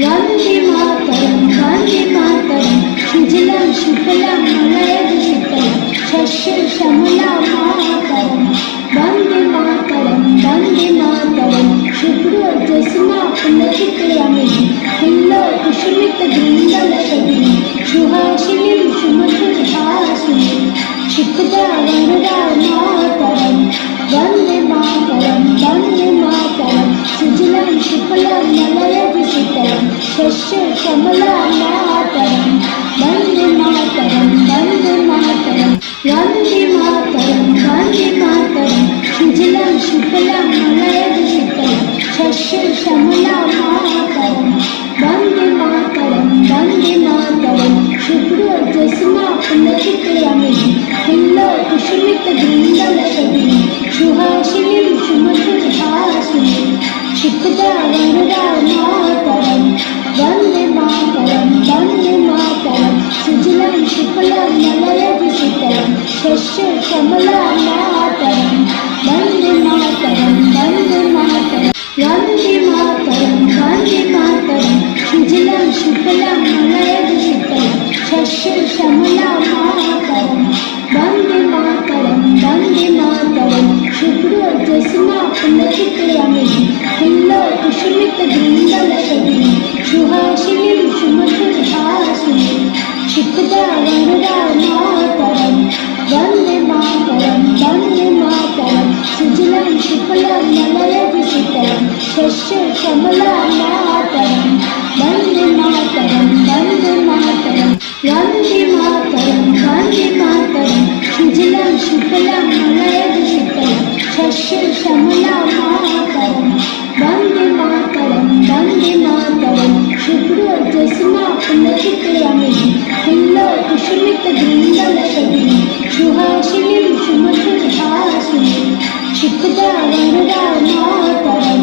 वन्दे मातरं वन्दे मातरं सुजलां सुफलां मलयजशीतलां शस्यश्यामलां मातरं वन्दे मातरं शुभ्रोज्योत्स्ना पुलकितयामिनीं हिल्लोलकुसुमितद्रुमदलशोभिनीं सुहासिनीं सुमधुरभाषिणीं सुखदा वरदा मातरं वन्दे मातरं सुजलां सुफलां मलयजशीतलां शस्यश्यामलां मातरं वन्दे मातरं वन्दे मातरं सुजलां सुफलां मलयजशीतलां शस्यश्यामलां मातरं वन्दे मातरं शुभ्रोज्योत्स्ना पुलकितयामिनीं हिल्लोलकुसुमितद्रुमदलशोभिनीं सुहासिनीं सुमधुरभाषिणीं सुखदा वरदा मातरं वन्दे मातरं सुजलां सुफलां मलयजशीतलां शस्यश्यामलां मातरं वन्दे मातरं सुजलां सुफलां मलयजशीतलां शस्यश्यामलां मातरं वन्दे मातरं शुभ्रोज्योत्स्ना पुलकितयामिनीं हिल्लोलकुसुमितद्रुमदलशोभिनीं सुहासिनीं सुमधुरभाषिणीं सुखदा वरदा मातरं वन्दे मातरं सुजलां सुफलां मलयजशीतलां शस्यश्यामलां मातरं वन्दे मातरं सुजलां सुफलां मलयजशीतलां शस्यश्यामलां मातरं वन्दे मातरं शुभ्रोज्योत्स्ना पुलकितयामिनीं हिल्लोलकुसुमितद्रुमदलशोभिनीं सुहासिनीं सुमधुरभाषिणीं सुखदा वरदा मातरं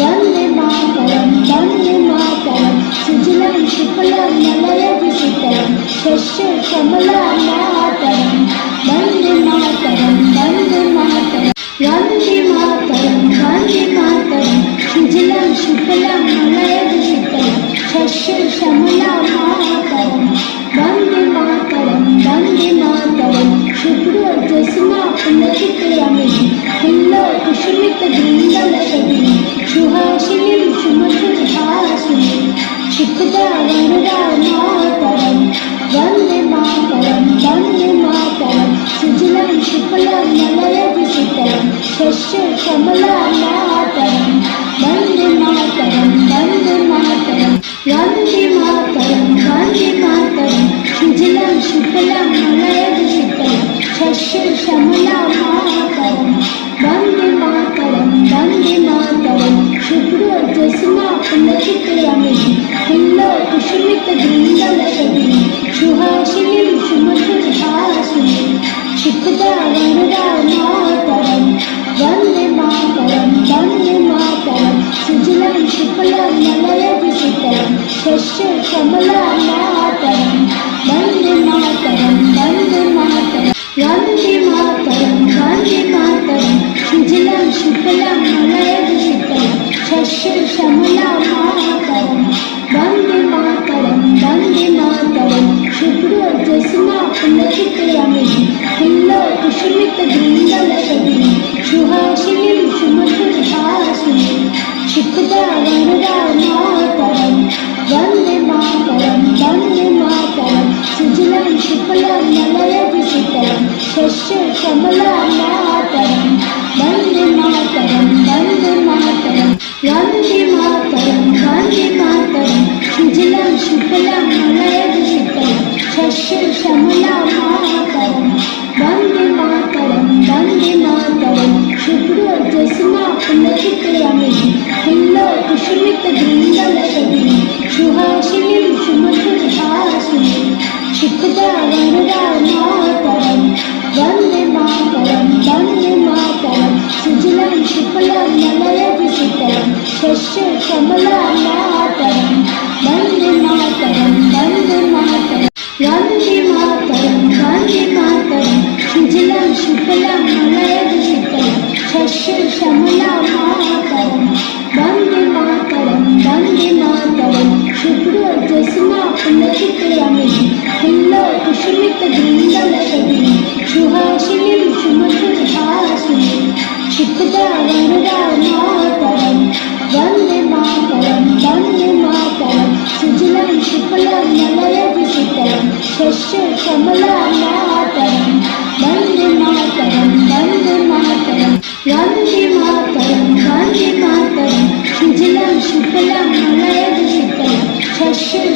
वन्दे मातरं सुजलां सुफलां मलयजशीतलां शस्यश्यामलां मातरं वन्दे मातरं सुजलां सुफलां मलयजशीतलां शस्यश्यामलां मातरं वन्दे मातरं शुभ्रोज्योत्स्ना पुलकितयामिनीं हिल्लोलकुसुमितद्रुमदलशोभिनीं सुहासिनीं सुमधुरभाषिणीं सुखदा वरदा मातरं वन्दे मातरं सुजलां सुफलां मलयजशीतलां शस्यश्यामलां मातरं वन्दे मातरं सुजलां सुफलां मलयजशीतलां शस्यश्यामलां मातरं वन्दे मातरं शुभ्रोज्योत्स्ना पुलकितयामिनीं हिल्लोलकुसुमितद्रुमदलशोभिनीं सुहासिनीं सुमधुरभाषिणीं सुखदा वरदा मातरं वन्दे मातरं सुजलां सुफलां मलयजशीतलां शस्यश्यामलां मातरं वन्दे मातरं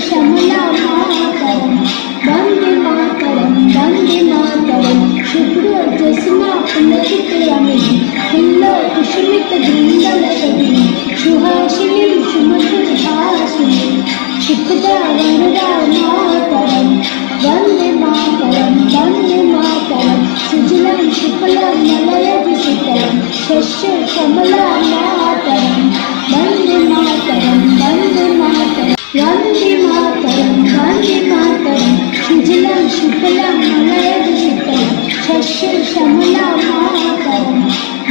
श्यामला मातरम, वंदे मातरम, वंदे मातरम। शुभ्रोज्योत्स्ना पुलकितयामिनीं, हिल्लोळ कुसुमितद्रुमदलशोभिनीं, सुहासिनीं सुमधुरभाषिणीं, सुखदा वरदा मातरम, वंदे मातरम, वंदे मातरम। सुजलां सुफलां मलयजशीतलां, शस्यश्यामला मातरम, वंदे मातरम, वंदे मातरम। वंदे मातरम, वंदे मातरम। सुजलां सुफलां मलयजशीतलां, शस्यश्यामला मातरम,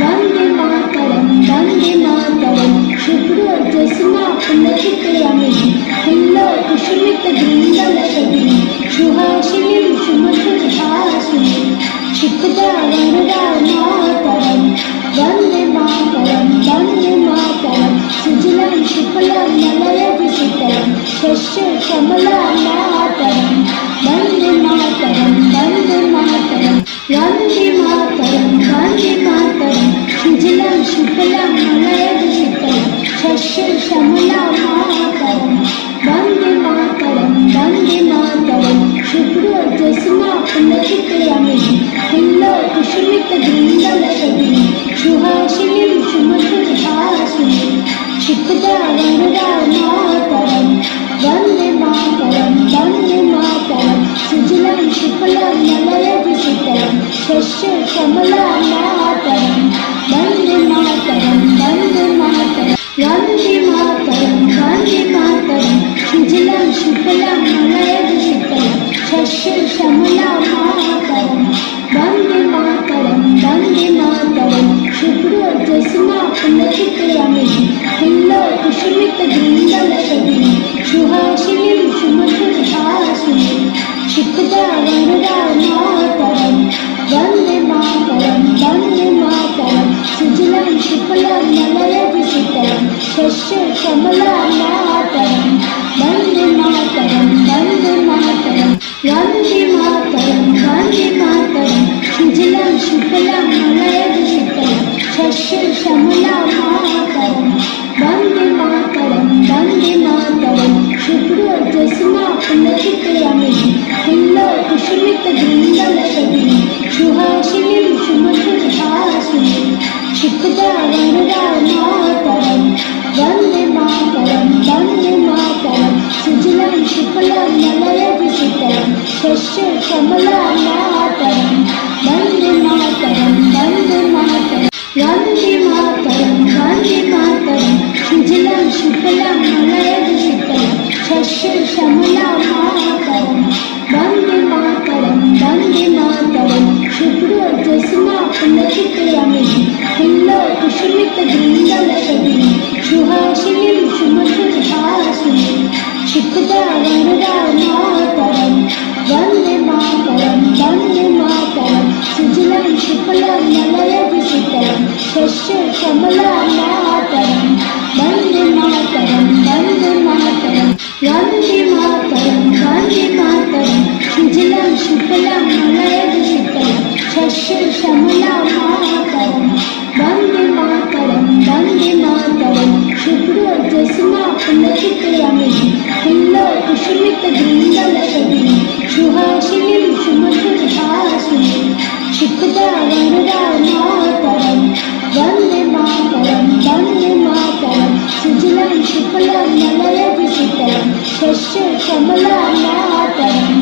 वंदे मातरम, वंदे मातरम। शुभ्रोज्योत्स्ना पुलकितयामिनीं, हिल्लोळ कुसुमितद्रुमदलशोभिनीं, सुहासिनीं सुमधुरभाषिणीं, सुखदा वरदा मातरम, वंदे मातरम, वंदे मातरम। सुजलां सुफलां मलयजशीतलां, शस्यश्यामला मातरम, वंदे मातरम, वंदे मातरम। वंदे मातरम, वंदे मातरम। सुजलां सुफलां मलयजशीतलां, शस्यश्यामला मातरम, वंदे मातरम, वंदे मातरम। शुभ्रोज्योत्स्ना पुलकितयामिनीं, हिल्लोळ कुसुमितद्रुमदलशोभिनीं, सुहासिनीं सुमधुरभाषिणीं, सुखदा वरदा मातरम, वंदे मातरम, वंदे मातरम। सुजलां सुफलां मलयजशीतलां, शस्यश्यामला मातरम, वंदे मातरम, वंदे मातरम। वंदे मातरम, वंदे मातरम। सुजलां सुफलां मलयजशीतलां, शस्यश्यामला मातरम, वंदे मातरम, वंदे मातरम। शुभ्रोज्योत्स्ना पुलकितयामिनीं, हिल्लोळ कुसुमितद्रुमदलशोभिनीं, सुहासिनीं सुमधुरभाषिणीं, सुखदा वरदा मातरम, वंदे मातरम, वंदे मातरम। सुजलां सुफलां मलयजशीतलां, शस्यश्यामला मातरम, वंदे मातरम, वंदे मातरम। वंदे मातरम, वंदे मातरम। सुजलां सुफलां मलयजशीतलां, शस्यश्यामला मातरम, वंदे मातरम, वंदे मातरम। शुभ्रोज्योत्स्ना पुलकितयामिनीं, हिल्लोळ कुसुमितद्रुमदलशोभिनीं, सुहासिनीं सुमधुरभाषिणीं, सुखदा वरदा मातरम, वंदे मातरम, वंदे मातरम। सुजलां सुफलां मलयजशीतलां, शस्यश्यामला मातरम, वंदे मातरम, वंदे मातरम। वंदे मातरम, वंदे मातरम। सुजलां सुफलां मलयजशीतलां, शस्यश्यामला मातरम, वंदे मातरम, वंदे मातरम। शुभ्रोज्योत्स्ना पुलकितयामिनीं, हिल्लोळ कुसुमितद्रुमदलशोभिनीं, सुहासिनीं सुमधुरभाषिणीं, सुखदा वरदा मातरम, वंदे मातरम, वंदे मातरम। सुजलां सुफलां मलयजशीतलां, शस्यश्यामला मातरम, वंदे मातरम, वंदे मातरम। वंदे मातरम, वंदे मातरम। सुजलां सुफलां मलयजशीतलां, शस्यश्यामला मातरम, वंदे मातरम, वंदे मातरम। शुभ्रोज्योत्स्ना पुलकितयामिनीं, हिल्लोळ कुसुमितद्रुमदलशोभिनीं, सुहासिनीं सुमधुरभाषिणीं, सुखदा वरदा मातरम, वंदे मातरम, वंदे मातरम। सुजलां सुफलां मलयजशीतलां, शस्यश्यामला मातरम,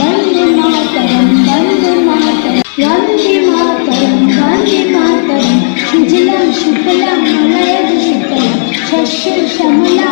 वंदे मातरम, वंदे मातरम। वंदे मातरम, वंदे मातरम। सुजलां सुफलां मलयजशीतलां, शस्यश्यामला